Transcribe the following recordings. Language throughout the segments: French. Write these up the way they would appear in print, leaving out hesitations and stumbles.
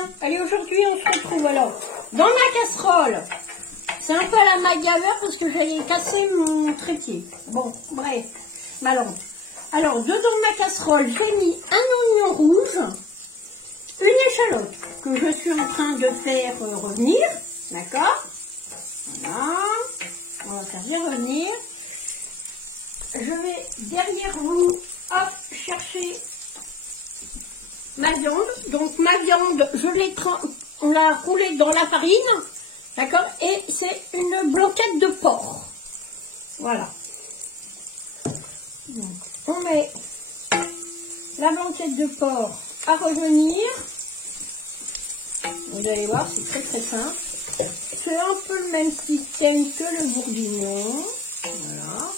bien. Allez, aujourd'hui, on se retrouve alors dans ma casserole. C'est un peu à la MacGyver parce que j'ai cassé mon trépied. Bon, bref, ballon. Alors, dedans ma casserole, j'ai mis un oignon rouge, une échalote que je suis en train de faire revenir. D'accord? Voilà. On va faire revenir. Je vais derrière vous, hop, chercher ma viande. Donc ma viande, on l'a roulée dans la farine, d'accord, et c'est une blanquette de porc. Voilà. Donc on met la blanquette de porc à revenir. Vous allez voir, c'est très très simple. C'est un peu le même système que le bourguignon. Voilà.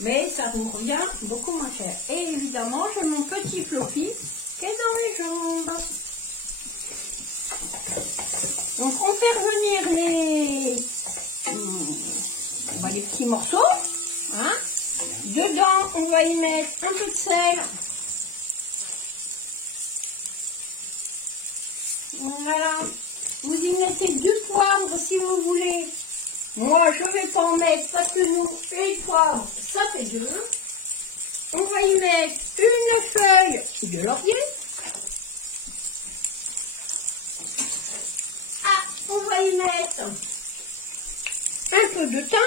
Mais ça vous revient beaucoup moins cher. Et évidemment, j'ai mon petit floppy qui est dans les jambes. Donc, on fait revenir les petits morceaux. Hein. Dedans, on va y mettre un peu de sel. Voilà. Vous y mettez du poivre si vous voulez. Moi, je ne vais pas en mettre parce que nous, les poivres, ça fait deux. On va y mettre une feuille de laurier. Ah, on va y mettre un peu de thym.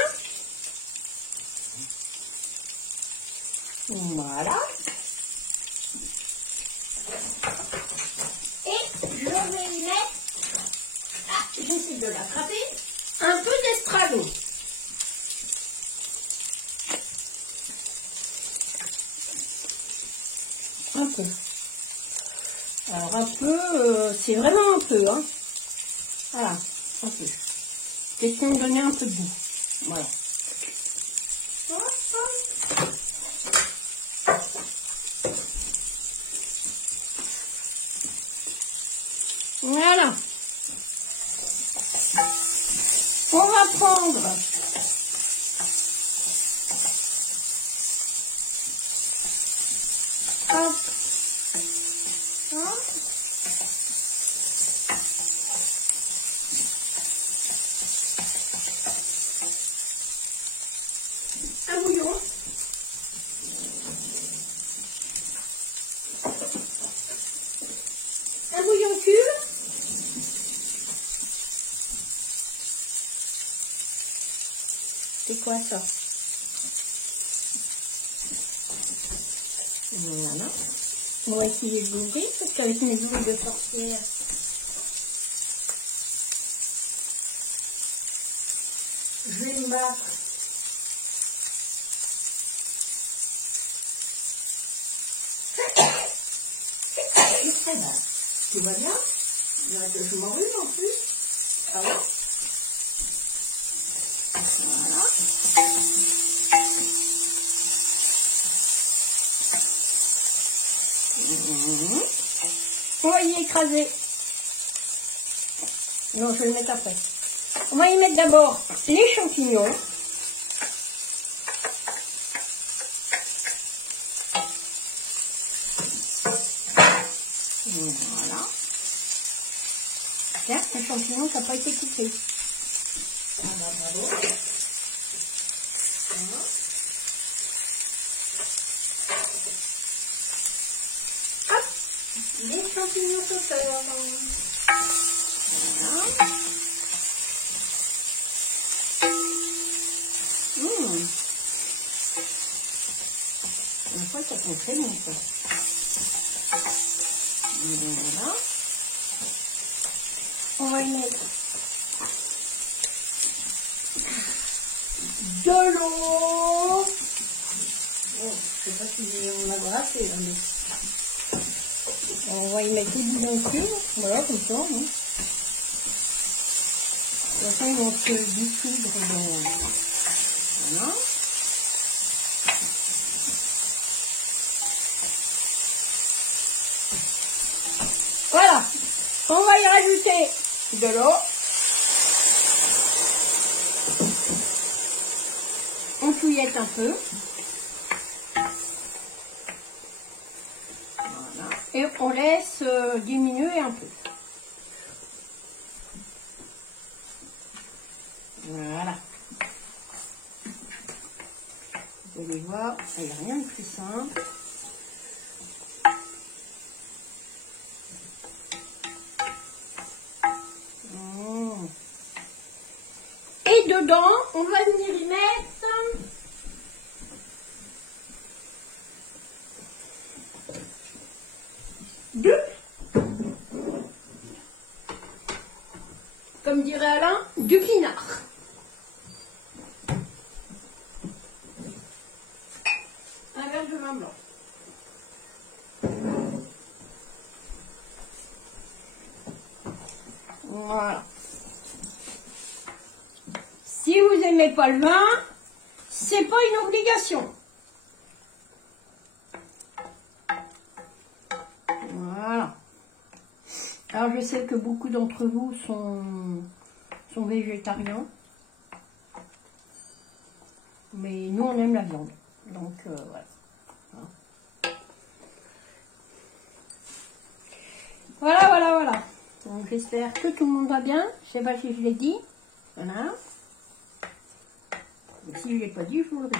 Voilà. Et je vais y mettre, j'essaie de l'attraper, un peu d'estragon. Un peu. Alors un peu, c'est vraiment un peu, hein. Voilà, un peu. Question de donner un peu de goût. Voilà. Voilà. On va prendre hop. Un bouillon. Un bouillon cube. C'est quoi ça? Voilà. On va essayer de l'ouvrir parce qu'avec mes jouets de sorcière, je vais me battre. Tu vois bien? Je m'enrhume en plus. Ah ouais. Voilà. On va y écraser. Non, je vais le mettre après. On va y mettre d'abord les champignons. Voilà. Tiens, un champignon qui n'a pas été coupé. Ah bah bravo. Voilà. Hop, les champignons sauteurs. Voilà. La fois, ça fait très bon, ça. Voilà. On va y mettre de l'eau. Bon, je sais pas si on a brassé là, mais on va y mettre des bidons cubes. Voilà, comme ça. Hein. De toute façon, ils vont se dissoudre dans... Voilà. Voilà. On va y rajouter de l'eau. On touillette un peu. Voilà. Et on laisse diminuer un peu. Voilà. Vous allez voir, il n'y a rien de plus simple. Et dedans, on va venir y mettre comme dirait Alain, du pinard. Un verre de vin blanc. Voilà. Si vous n'aimez pas le vin, c'est pas une obligation. Voilà. Alors je sais que beaucoup d'entre vous sont végétariens. Mais nous on aime la viande. Donc voilà. Voilà, voilà, voilà. Donc j'espère que tout le monde va bien. Je sais pas si je l'ai dit. Voilà. Et si je ne l'ai pas dit, je vous le dis.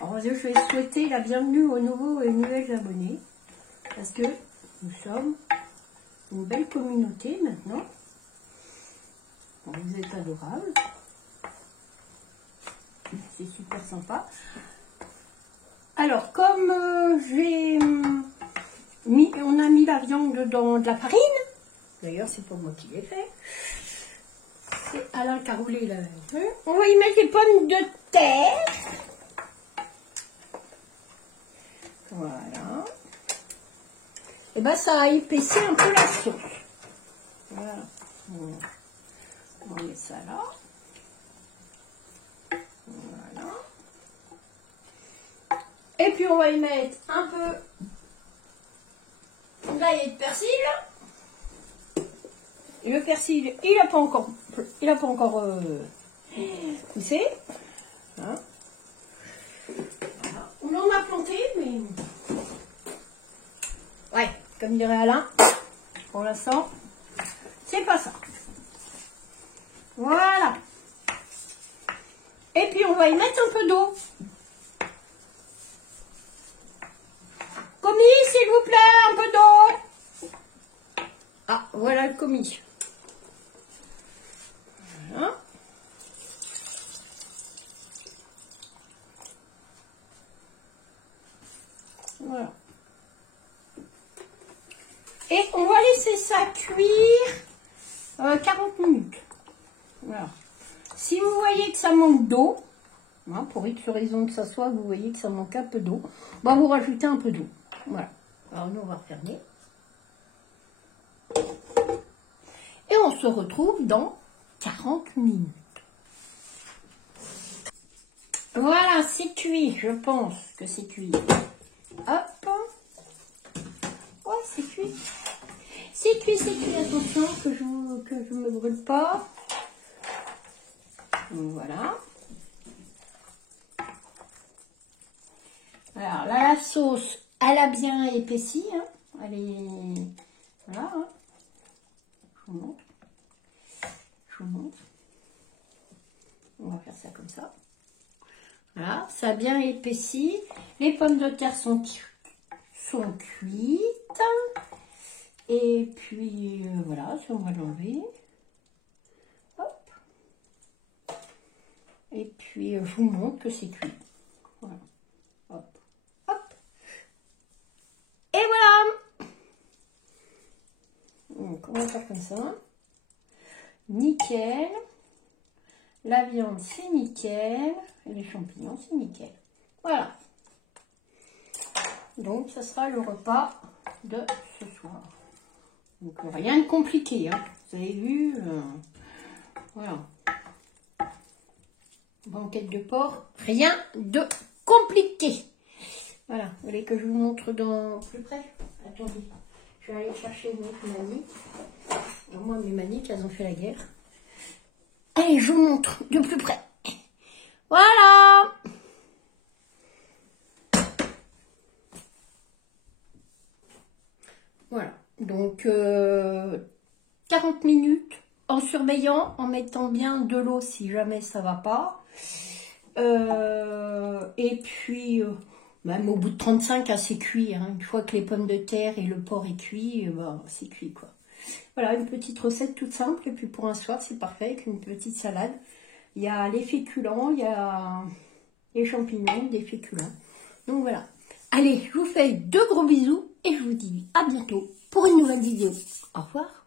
Alors je vais souhaiter la bienvenue aux nouveaux et nouvelles abonnés. Parce que nous sommes une belle communauté maintenant. Donc, vous êtes adorables. C'est super sympa. Alors comme on a mis la viande dans de la farine. D'ailleurs, c'est pas moi qui l'ai fait. C'est Alain qui a roulé là. On va y mettre les pommes de terre. Voilà. Et ben ça a épaissi un peu la sauce. Voilà. On met ça là. Voilà. Et puis on va y mettre un peu d'ail de persil. Et le persil, il n'a pas encore poussé. Hein. Voilà. On en a planté, mais ouais, comme dirait Alain, pour l'instant, c'est pas ça. Voilà. Et puis on va y mettre un peu d'eau. Commis, s'il vous plaît, un peu d'eau. Ah, voilà le commis. Voilà. Voilà. Et on va laisser ça cuire 40 minutes. Voilà. Si vous voyez que ça manque d'eau, hein, pour X raison que ça soit, vous voyez que ça manque un peu d'eau, bah vous rajoutez un peu d'eau. Voilà. Alors nous on va refermer. Et on se retrouve dans 40 minutes. Voilà, c'est cuit, je pense que c'est cuit. Hop. Ouais, c'est cuit. C'est cuit, c'est cuit. Attention que je me brûle pas. Voilà. Alors là, la sauce, elle a bien épaissi. Hein. Elle est... Voilà. Hein. Je vous montre. Je vous montre. On va faire ça comme ça. Voilà, ça a bien épaissi. Les pommes de terre sont cuites. Et puis, voilà, ça on va l'enlever. Hop. Et puis, je vous montre que c'est cuit. Voilà. Hop. Hop. Et voilà. Donc, on va faire comme ça. Nickel. La viande, c'est nickel. Et les champignons, c'est nickel. Voilà. Donc, ça sera le repas de ce soir. Donc, rien de compliqué. Hein. Vous avez vu voilà. Banquette de porc. Rien de compliqué. Voilà. Vous voulez que je vous montre dans plus près? Attendez. Je vais aller chercher une autre manie. Alors, moi, mes maniques, elles ont fait la guerre. Allez, je vous montre de plus près. Voilà. Voilà. Donc, 40 minutes en surveillant, en mettant bien de l'eau si jamais ça va pas. Et puis, même au bout de 35, c'est cuit. Hein. Une fois que les pommes de terre et le porc est cuit, c'est cuit quoi. Voilà, une petite recette toute simple. Et puis pour un soir, c'est parfait avec une petite salade. Il y a les féculents, il y a les champignons, des féculents. Donc voilà. Allez, je vous fais de gros bisous et je vous dis à bientôt pour une nouvelle vidéo. Au revoir.